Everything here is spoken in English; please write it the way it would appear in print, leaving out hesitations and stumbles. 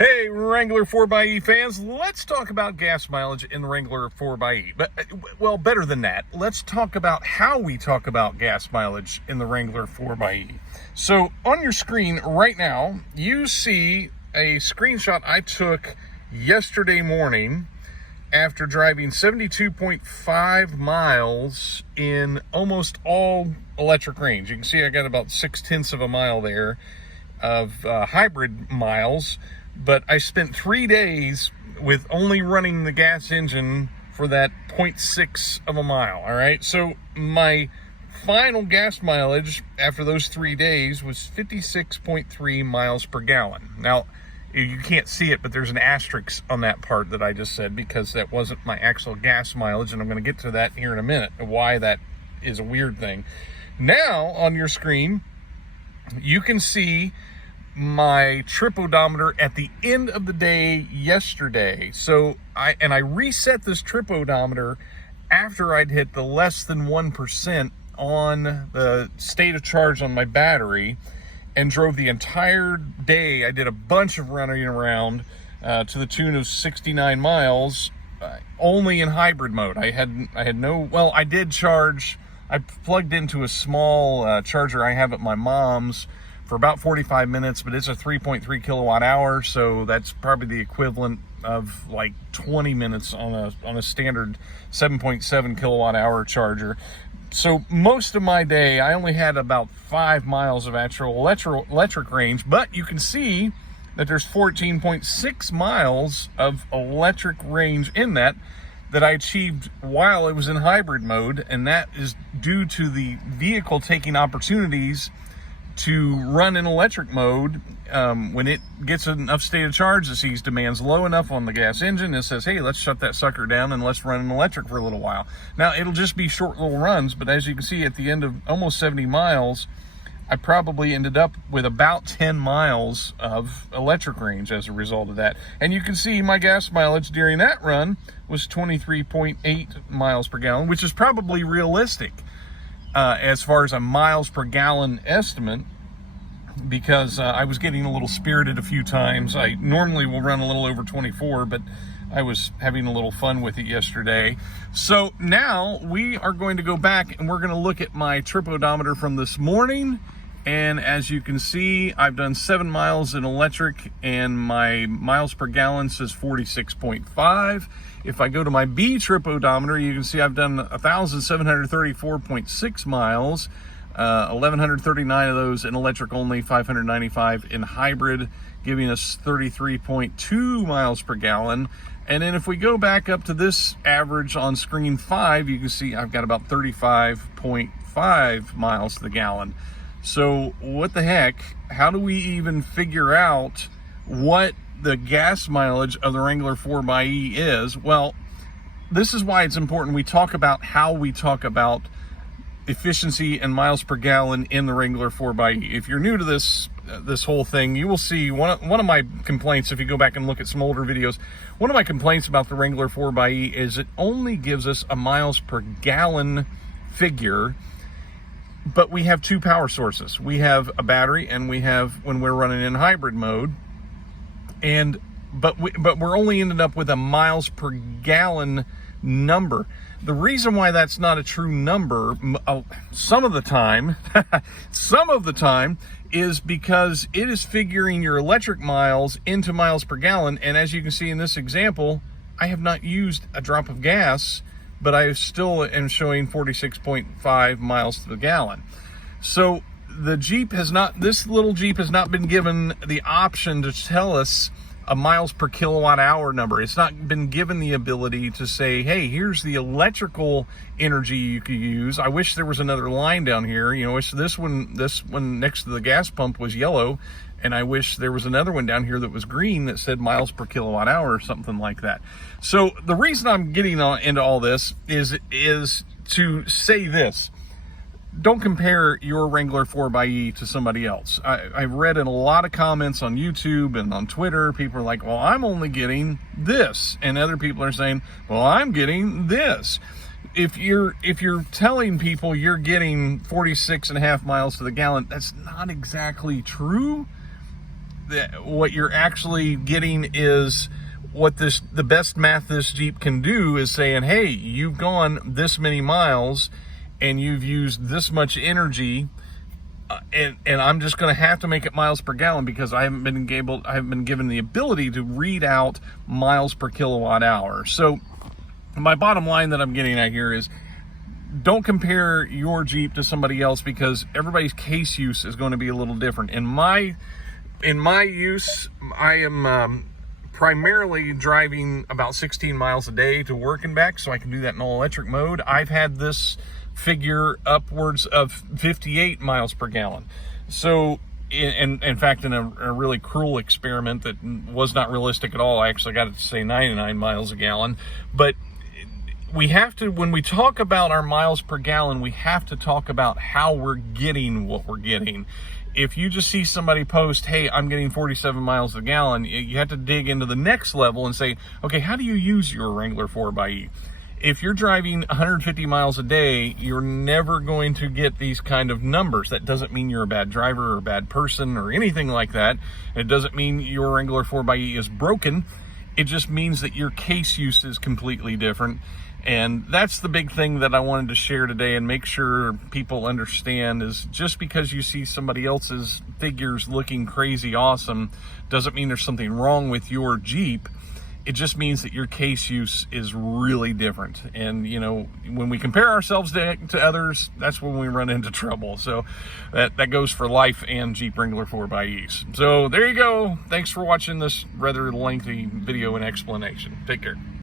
Hey, Wrangler 4xe fans, let's talk about gas mileage in the Wrangler 4xe. But, well, better than that, let's talk about how we talk about gas mileage in the Wrangler 4xe. So, on your screen right now, you see a screenshot I took yesterday morning after driving 72.5 miles in almost all electric range. You can see I got about 0.6 of a mile there of hybrid miles. But I spent 3 days with only running the gas engine for that 0.6 of a mile, all right? So my final gas mileage after those 3 days was 56.3 miles per gallon. Now, you can't see it, but there's an asterisk on that part that I just said because that wasn't my actual gas mileage, and I'm going to get to that here in a minute, why that is a weird thing. Now, on your screen, you can see my trip odometer at the end of the day yesterday. So I reset this trip odometer after I'd hit the less than 1% on the state of charge on my battery and drove the entire day. I did a bunch of running around to the tune of 69 miles only in hybrid mode. I had no, well, I did charge. I plugged into a small charger I have at my mom's for about 45 minutes, but it's a 3.3 kilowatt hour, so that's probably the equivalent of like 20 minutes on a standard 7.7 kilowatt hour charger. So most of my day, I only had about 5 miles of actual electric range, but you can see that there's 14.6 miles of electric range in that I achieved while it was in hybrid mode, and that is due to the vehicle taking opportunities to run in electric mode. When it gets enough state of charge, it sees demand's low enough on the gas engine, it says, hey, let's shut that sucker down and let's run in electric for a little while. Now, it'll just be short little runs, but as you can see, at the end of almost 70 miles, I probably ended up with about 10 miles of electric range as a result of that. And you can see my gas mileage during that run was 23.8 miles per gallon, which is probably realistic as far as a miles per gallon estimate, because I was getting a little spirited a few times. I normally will run a little over 24, but I was having a little fun with it yesterday. So now we are going to go back and we're going to look at my trip odometer from this morning. And as you can see, I've done 7 miles in electric and my miles per gallon says 46.5. If I go to my B trip odometer, you can see I've done 1,734.6 miles, 1,139 of those in electric only, 595 in hybrid, giving us 33.2 miles per gallon. And then if we go back up to this average on screen 5, you can see I've got about 35.5 miles to the gallon. So what the heck? How do we even figure out what the gas mileage of the Wrangler 4xe is? Well, this is why it's important we talk about how we talk about efficiency and miles per gallon in the Wrangler 4xe. If you're new to this whole thing, you will see one of my complaints, if you go back and look at some older videos, one of my complaints about the Wrangler 4xe is it only gives us a miles per gallon figure. But we have two power sources. We have a battery, and we have when we're running in hybrid mode. But we're only ended up with a miles per gallon number. The reason why that's not a true number, some of the time, is because it is figuring your electric miles into miles per gallon. And as you can see in this example, I have not used a drop of gas, but I still am showing 46.5 miles to the gallon. So the Jeep this little Jeep has not been given the option to tell us a miles per kilowatt hour number. It's not been given the ability to say, hey, here's the electrical energy you could use. I wish there was another line down here. You know, wish this one next to the gas pump was yellow, and I wish there was another one down here that was green that said miles per kilowatt hour or something like that. So the reason I'm getting into all this is to say this. Don't compare your Wrangler 4xe to somebody else. I've read in a lot of comments on YouTube and on Twitter, people are like, well, I'm only getting this. And other people are saying, well, I'm getting this. If you're telling people you're getting 46.5 miles to the gallon, that's not exactly true. what you're actually getting is the best math this Jeep can do is saying, hey, you've gone this many miles and you've used this much energy, and I'm just going to have to make it miles per gallon because I haven't been given the ability to read out miles per kilowatt hour. So my bottom line that I'm getting at here is, don't compare your Jeep to somebody else, because everybody's case use is going to be a little different. In my use, I am primarily driving about 16 miles a day to work and back, so I can do that in all electric mode. I've had this figure upwards of 58 miles per gallon. So in fact, in a really cruel experiment that was not realistic at all, I actually got it to say 99 miles a gallon. But we have to, when we talk about our miles per gallon, we have to talk about how we're getting what we're getting. If you just see somebody post, hey, I'm getting 47 miles a gallon, you have to dig into the next level and say, okay, how do you use your Wrangler 4xe? If you're driving 150 miles a day, you're never going to get these kind of numbers. That doesn't mean you're a bad driver or a bad person or anything like that. It doesn't mean your Wrangler 4xe is broken. It just means that your case use is completely different. And that's the big thing that I wanted to share today and make sure people understand, is just because you see somebody else's figures looking crazy awesome doesn't mean there's something wrong with your Jeep. It just means that your case use is really different. And, you know, when we compare ourselves to others, that's when we run into trouble. So that goes for life and Jeep Wrangler 4xe's. So there you go. Thanks for watching this rather lengthy video and explanation. Take care.